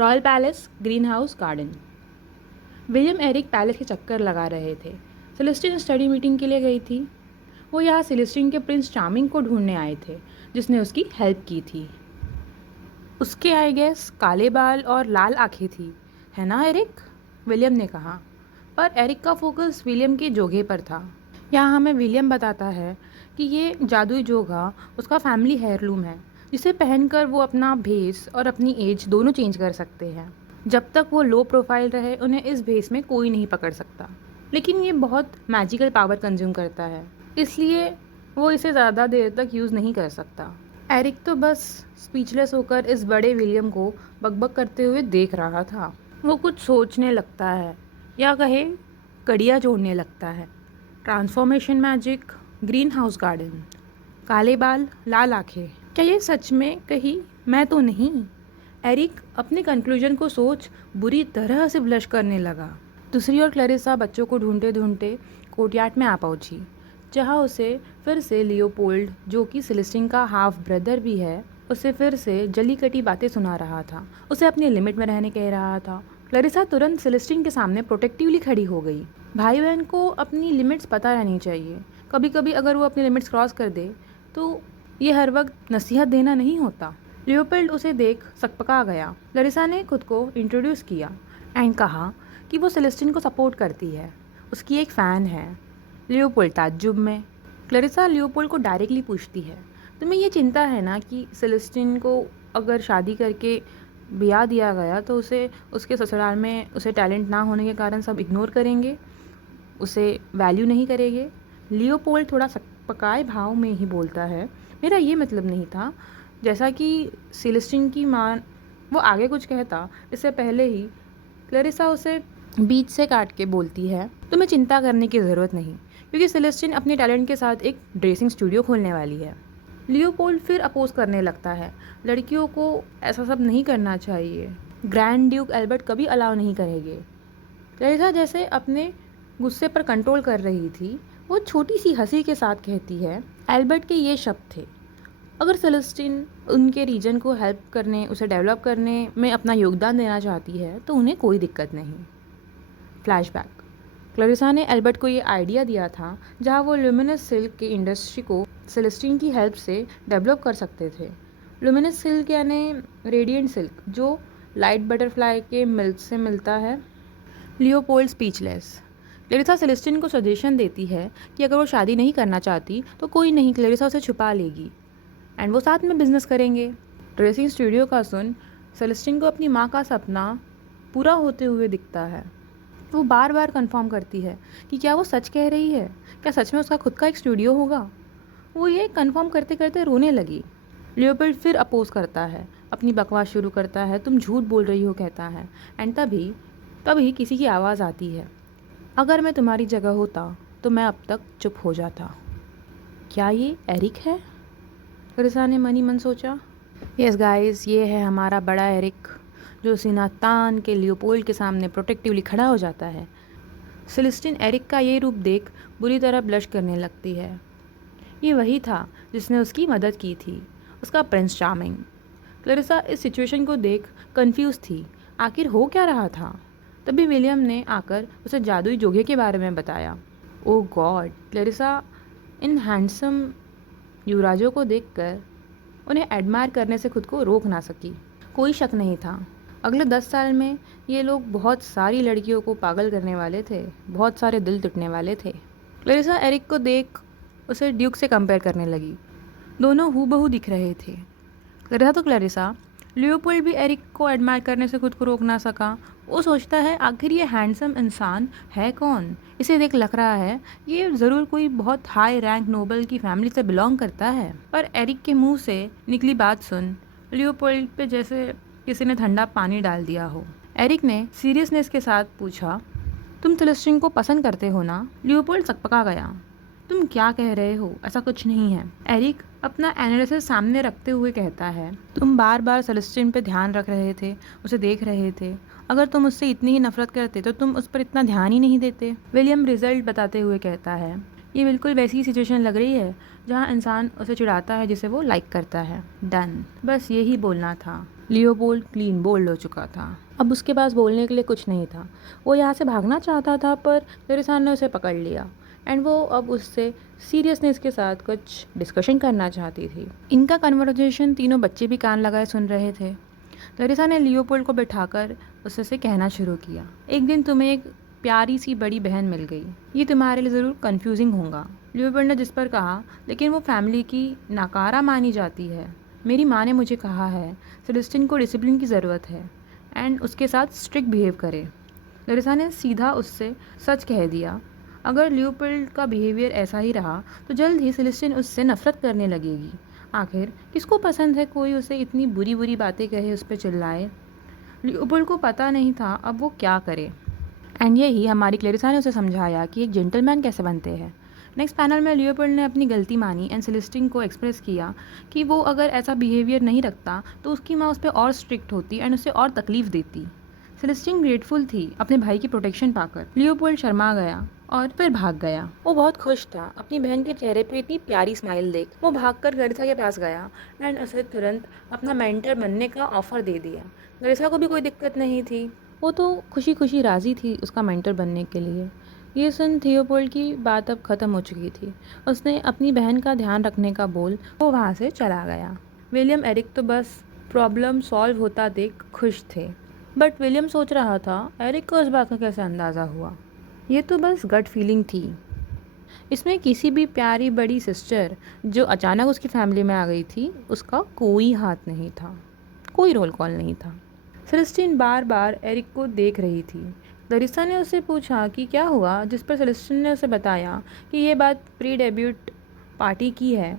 Royal palace, green house, garden. William Eric palace के चक्कर लगा रहे थे। सेलेस्टिन स्टडी मीटिंग के लिए गई थी। वो यहाँ सेलेस्टिन के प्रिंस चार्मिंग को ढूंढने आए थे, जिसने उसकी हेल्प की थी। उसके आई गेस काले बाल और लाल आंखें थी, है ना एरिक? विलियम ने कहा। पर एरिक का फोकस विलियम के जोगे पर था। यहाँ हमें विलियम बताता है कि ये जादुई जोगा उसका फैमिली हेयरलूम है, जिसे पहनकर वो अपना भेस और अपनी एज दोनों चेंज कर सकते हैं। जब तक वो लो प्रोफाइल रहे, उन्हें इस भेस में कोई नहीं पकड़ सकता। लेकिन ये बहुत मैजिकल पावर कंज्यूम करता है, इसलिए वो इसे ज़्यादा देर तक यूज़ नहीं कर सकता। एरिक तो बस स्पीचलेस होकर इस बड़े विलियम को बकबक करते हुए देख रहा था। वो कुछ सोचने लगता है, या कहे कड़ियाँ जोड़ने लगता है। Transformation magic, green house garden, काले बाल, लाल आंखें, क्या ये सच में कहीं मैं तो नहीं? एरिक अपने कंक्लूजन को सोच बुरी तरह से ब्लश करने लगा। दूसरी ओर क्लैरिसा बच्चों को ढूंढते ढूंढते कोर्टयार्ड में आ पहुंची, जहां उसे फिर से लियोपोल्ड, जो कि सेलेस्टिन का हाफ ब्रदर भी है, उसे फिर से जली कटी बातें सुना रहा था। उसे अपनी लिमिट में रहने कह रहा था। क्लैरिसा तुरंत सेलेस्टिन के सामने प्रोटेक्टिवली खड़ी हो गई। भाई बहन को अपनी लिमिट्स पता रहनी चाहिए। कभी कभी अगर वो अपनी लिमिट्स क्रॉस कर दे तो ये हर वक्त नसीहत देना नहीं होता। लियोपोल्ड उसे देख सकपका गया। क्लैरिसा ने खुद को इंट्रोड्यूस किया एंड कहा कि वो सेलेस्टिन को सपोर्ट करती है, उसकी एक फ़ैन है। लियोपोल्ड ताज्जुब में। क्लैरिसा लियोपोल्ड को डायरेक्टली पूछती है, तुम्हें ये चिंता है ना कि सेलेस्टिन को अगर शादी करके ब्याह दिया गया तो उसे उसके ससुराल में उसे टैलेंट ना होने के कारण सब इग्नोर करेंगे, उसे वैल्यू नहीं करेंगे। लियोपोल्ड थोड़ा सकपकाए भाव में ही बोलता है, मेरा ये मतलब नहीं था। जैसा कि सेलेस्टिन की माँ, वो आगे कुछ कहता इससे पहले ही क्लैरिसा उसे बीच से काट के बोलती है, तुम्हें चिंता करने की ज़रूरत नहीं, क्योंकि सेलेस्टिन अपने टैलेंट के साथ एक ड्रेसिंग स्टूडियो खोलने वाली है। लियोपोल्ड फिर अपोज करने लगता है, लड़कियों को ऐसा सब नहीं करना चाहिए, ग्रैंड ड्यूक एल्बर्ट कभी अलाउ नहीं करेंगे। क्लैरिसा जैसे अपने गुस्से पर कंट्रोल कर रही थी, वो छोटी सी हंसी के साथ कहती है, एल्बर्ट के ये शब्द थे, अगर सेलेस्टिन उनके रीजन को हेल्प करने, उसे डेवलप करने में अपना योगदान देना चाहती है तो उन्हें कोई दिक्कत नहीं। फ्लैशबैक। क्लैरिसा ने एल्बर्ट को ये आइडिया दिया था जहाँ वो ल्यूमिनस सिल्क की इंडस्ट्री को सेलेस्टिन की हेल्प से डेवलप कर सकते थे। ल्यूमिनस सिल्क यानी रेडिएंट सिल्क, जो लाइट बटरफ्लाई के मिल्क से मिलता है। Leopold speechless. क्लैरिसा सेलेस्टिन को सजेशन देती है कि अगर वो शादी नहीं करना चाहती तो कोई नहीं, क्लैरिसा उसे छुपा लेगी एंड वो साथ में बिजनेस करेंगे। ड्रेसिंग स्टूडियो का सुन सेलेस्टिन को अपनी माँ का सपना पूरा होते हुए दिखता है। वो बार बार कंफर्म करती है कि क्या वो सच कह रही है, क्या सच में उसका खुद का एक स्टूडियो होगा। वो ये कंफर्म करते करते रोने लगी। लियोपोल्ड फिर अपोज करता है, अपनी बकवास शुरू करता है, तुम झूठ बोल रही हो कहता है। एंड तभी तभी किसी की आवाज़ आती है, अगर मैं तुम्हारी जगह होता तो मैं अब तक चुप हो जाता। क्या ये एरिक है? क्लैरिसा ने मन ही मन सोचा। यस गाइस, ये है हमारा बड़ा एरिक, जो सीना तान के लियोपोल्ड के सामने प्रोटेक्टिवली खड़ा हो जाता है। सेलेस्टिन एरिक का ये रूप देख बुरी तरह ब्लश करने लगती है। ये वही था जिसने उसकी मदद की थी, उसका प्रिंस चार्मिंग। क्लैरिसा इस सिचुएशन को देख कंफ्यूज थी, आखिर हो क्या रहा था। तभी विलियम ने आकर उसे जादुई जोगे के बारे में बताया। ओह गॉड, क्लैरिसा इन हैंडसम युवराजों को देखकर उन्हें एडमायर करने से खुद को रोक ना सकी। कोई शक नहीं था, अगले 10 साल में ये लोग बहुत सारी लड़कियों को पागल करने वाले थे, बहुत सारे दिल टूटने वाले थे। क्लैरिसा एरिक को देख उसे ड्यूक से कंपेयर करने लगी। दोनों हूबहू दिख रहे थे। क्लैरिसा तो क्लैरिसा, लियोपोल्ड भी एरिक को एडमायर करने से खुद को रोक ना सका। वो सोचता है आखिर ये हैंडसम इंसान है कौन, इसे देख लग रहा है ये ज़रूर कोई बहुत हाई रैंक नोबल की फैमिली से बिलोंग करता है। पर एरिक के मुंह से निकली बात सुन लियोपोल्ड पे जैसे किसी ने ठंडा पानी डाल दिया हो। एरिक ने सीरियसनेस के साथ पूछा, तुम सेलेस्टिन को पसंद करते हो ना? लियोपोल्ड सकपका गया, तुम क्या कह रहे हो, ऐसा कुछ नहीं है। एरिक अपना एनालिसिस सामने रखते हुए कहता है, तुम बार बार सेलेस्टिन पे ध्यान रख रहे थे, उसे देख रहे थे। अगर तुम उससे इतनी ही नफरत करते तो तुम उस पर इतना ध्यान ही नहीं देते। विलियम रिजल्ट बताते हुए कहता है, ये बिल्कुल वैसी सिचुएशन लग रही है जहाँ इंसान उसे चिढ़ाता है जिसे वो लाइक करता है। डन, बस यही बोलना था। लियोपोल्ड क्लीन बोल्ड हो चुका था। अब उसके पास बोलने के लिए कुछ नहीं था। वो यहाँ से भागना चाहता था पर क्लेरिसा ने उसे पकड़ लिया एंड वो अब उससे सीरियसनेस के साथ कुछ डिस्कशन करना चाहती थी। इनका कन्वर्सेशन तीनों बच्चे भी कान लगाए सुन रहे थे। क्लेरिसा ने लियोपोल्ड को बिठाकर उससे कहना शुरू किया, एक दिन तुम्हें एक प्यारी सी बड़ी बहन मिल गई। ये तुम्हारे लिए ज़रूर कंफ्यूजिंग होगा। लियोपोल्ड ने जिस पर कहा, लेकिन वो फैमिली की नाकारा मानी जाती है। मेरी माँ ने मुझे कहा है सेलेस्टिन को डिसिप्लिन की ज़रूरत है एंड उसके साथ स्ट्रिक्ट बिहेव करे। क्लेरिसा ने सीधा उससे सच कह दिया, अगर लियोपोल्ड का बिहेवियर ऐसा ही रहा तो जल्द ही सेलेस्टिन उससे नफरत करने लगेगी। आखिर किसको पसंद है कोई उसे इतनी बुरी बुरी बातें कहे, उस पर चिल्लाए। लियोपोल्ड को पता नहीं था अब वो क्या करे एंड यही हमारी क्लेरिसा ने उसे समझाया कि एक जेंटलमैन कैसे बनते हैं। नेक्स्ट पैनल में लियोपोल्ड ने अपनी गलती मानी एंड सेलेस्टिन को एक्सप्रेस किया कि वो अगर ऐसा बिहेवियर नहीं रखता तो उसकी माँ उस पर और स्ट्रिक्ट होती एंड उसे और तकलीफ देती। सेलेस्टिन ग्रेटफुल थी अपने भाई की प्रोटेक्शन पाकर। लियोपोल्ड शर्मा गया और फिर भाग गया। वो बहुत खुश था अपनी बहन के चेहरे पे इतनी प्यारी स्माइल देख। वो भागकर क्लेरिसा के पास गया एंड उसे तुरंत अपना मेंटर बनने का ऑफर दे दिया। क्लेरिसा को भी कोई दिक्कत नहीं थी, वो तो खुशी खुशी राज़ी थी उसका मेंटर बनने के लिए। ये सुन थियोपोल्ड की बात अब ख़त्म हो चुकी थी। उसने अपनी बहन का ध्यान रखने का बोल वो वहाँ से चला गया। विलियम एरिक तो बस प्रॉब्लम सॉल्व होता देख खुश थे, बट विलियम सोच रहा था एरिक को इस बात का कैसे अंदाज़ा हुआ। ये तो बस गट फीलिंग थी, इसमें किसी भी प्यारी बड़ी सिस्टर जो अचानक उसकी फैमिली में आ गई थी उसका कोई हाथ नहीं था, कोई रोल कॉल नहीं था। सेलेस्टिन बार बार एरिक को देख रही थी। क्लेरिसा ने उससे पूछा कि क्या हुआ, जिस पर सेलेस्टिन ने उसे बताया कि ये बात प्री डेब्यूट पार्टी की है,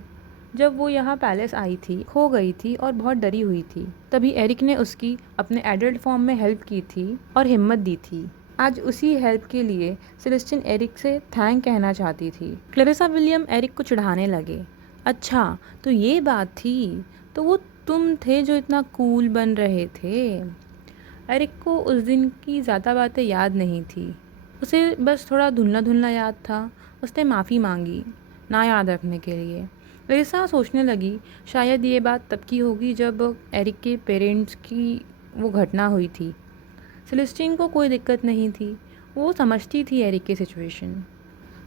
जब वो यहाँ पैलेस आई थी, खो गई थी और बहुत डरी हुई थी। तभी एरिक ने उसकी अपने एडल्ट फॉर्म में हेल्प की थी और हिम्मत दी थी। आज उसी हेल्प के लिए सेलेस्टिन एरिक से थैंक कहना चाहती थी। क्लेरिसा विलियम एरिक को चिढ़ाने लगे, अच्छा तो ये बात थी, तो वो तुम थे जो इतना कूल बन रहे थे। एरिक को उस दिन की ज़्यादा बातें याद नहीं थी, उसे बस थोड़ा धुंधला धुंधला याद था। उसने माफ़ी मांगी ना याद रखने के लिए। क्लेरिसा सोचने लगी शायद ये बात तब की होगी जब एरिक के पेरेंट्स की वो घटना हुई थी। सेलेस्टिन को कोई दिक्कत नहीं थी, वो समझती थी एरिक की सिचुएशन।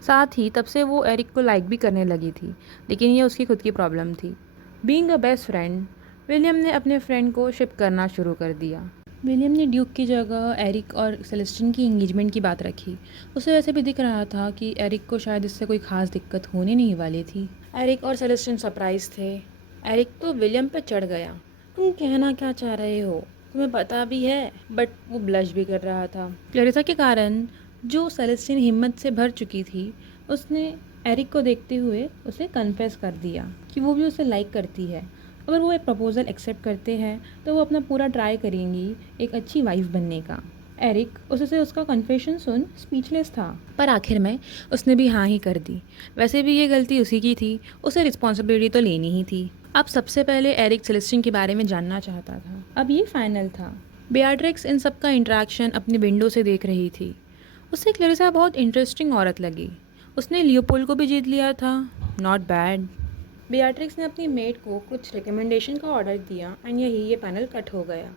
साथ ही तब से वो एरिक को लाइक भी करने लगी थी, लेकिन ये उसकी खुद की प्रॉब्लम थी। Being a best friend, William ने अपने फ्रेंड को शिप करना शुरू कर दिया। विलियम ने ड्यूक की जगह एरिक और सेलेस्टिन की एंगेजमेंट की बात रखी। उसे वैसे भी दिख रहा था कि एरिक को शायद इससे कोई ख़ास दिक्कत होने नहीं वाली थी। एरिक और सेलेस्टिन सरप्राइज थे। एरिक तो विलियम पे चढ़ गया, तुम कहना क्या चाह रहे हो, तुम्हें पता भी है, बट वो ब्लश भी कर रहा था। क्लेरिसा के कारण जो सेलेस्टिन हिम्मत से भर चुकी थी, उसने एरिक को देखते हुए उसे कन्फेस कर दिया कि वो भी उसे लाइक करती है। अगर वो एक प्रपोज़ल एक्सेप्ट करते हैं तो वो अपना पूरा ट्राई करेंगी एक अच्छी वाइफ बनने का। एरिक उससे उसका कन्फेशन सुन स्पीचलेस था, पर आखिर में उसने भी हाँ ही कर दी। वैसे भी ये गलती उसी की थी, उसे रिस्पॉन्सिबिलिटी तो लेनी ही थी। अब सबसे पहले एरिक सेलेस्टिन के बारे में जानना चाहता था, अब ये फाइनल था। बेयाट्रिक्स इन सब का इंटरेक्शन अपनी विंडो से देख रही थी। उसे क्लेरिसा बहुत इंटरेस्टिंग औरत लगी। उसने लियोपोल्ड को भी जीत लिया था, नॉट बैड। बेयाट्रिक्स ने अपनी मेड को कुछ रिकमेंडेशन का ऑर्डर दिया एंड यही ये पैनल कट हो गया।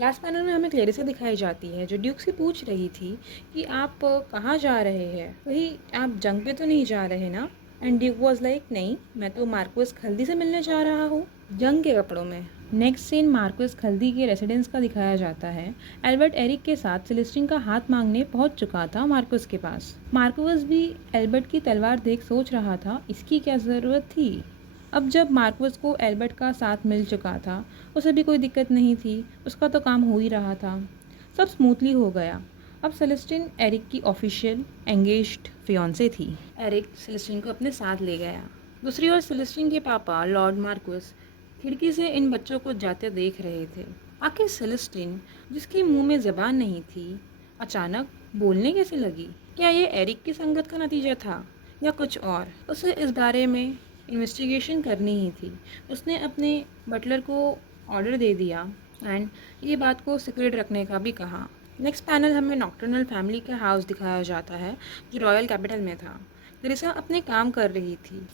लास्ट पैनल में हमें क्लेरिसा दिखाई जाती है जो ड्यूक से पूछ रही थी कि आप कहाँ जा रहे हैं, वही आप जंग पे तो नहीं जा रहे ना। एंड ड्यूक वॉज लाइक, नहीं मैं तो मार्क्वेस खल्दी से मिलने जा रहा हूँ, जंग के कपड़ों में। नेक्स्ट सीन मार्क्वेस खल्दी के रेसिडेंस का दिखाया जाता है। एल्बर्ट एरिक के साथ सेलेस्टिन का हाथ मांगने पहुंच चुका था मार्क्वेस के पास। मार्क्वेस भी एल्बर्ट की तलवार देख सोच रहा था इसकी क्या ज़रूरत थी। अब जब मार्क्वेस को एल्बर्ट का साथ मिल चुका था, उसे भी कोई दिक्कत नहीं थी, उसका तो काम हो ही रहा था, सब स्मूथली हो गया। अब सेलेस्टिन एरिक की ऑफिशियल एंगेज्ड फियांसे थी। एरिक सेलेस्टिन को अपने साथ ले गया। दूसरी ओर सेलेस्टिन के पापा लॉर्ड मार्क्वेस खिड़की से इन बच्चों को जाते देख रहे थे। आखिर सेलेस्टिन, जिसके मुंह में ज़बान नहीं थी, अचानक बोलने कैसे लगी? क्या ये एरिक की संगत का नतीजा था या कुछ और? उसे इस बारे में इन्वेस्टिगेशन करनी ही थी। उसने अपने बटलर को ऑर्डर दे दिया एंड ये बात को सीक्रेट रखने का भी कहा। नेक्स्ट पैनल हमें नॉक्टर्नल फैमिली का हाउस दिखाया जाता है जो रॉयल कैपिटल में था। क्लेरिसा अपने काम कर रही थी।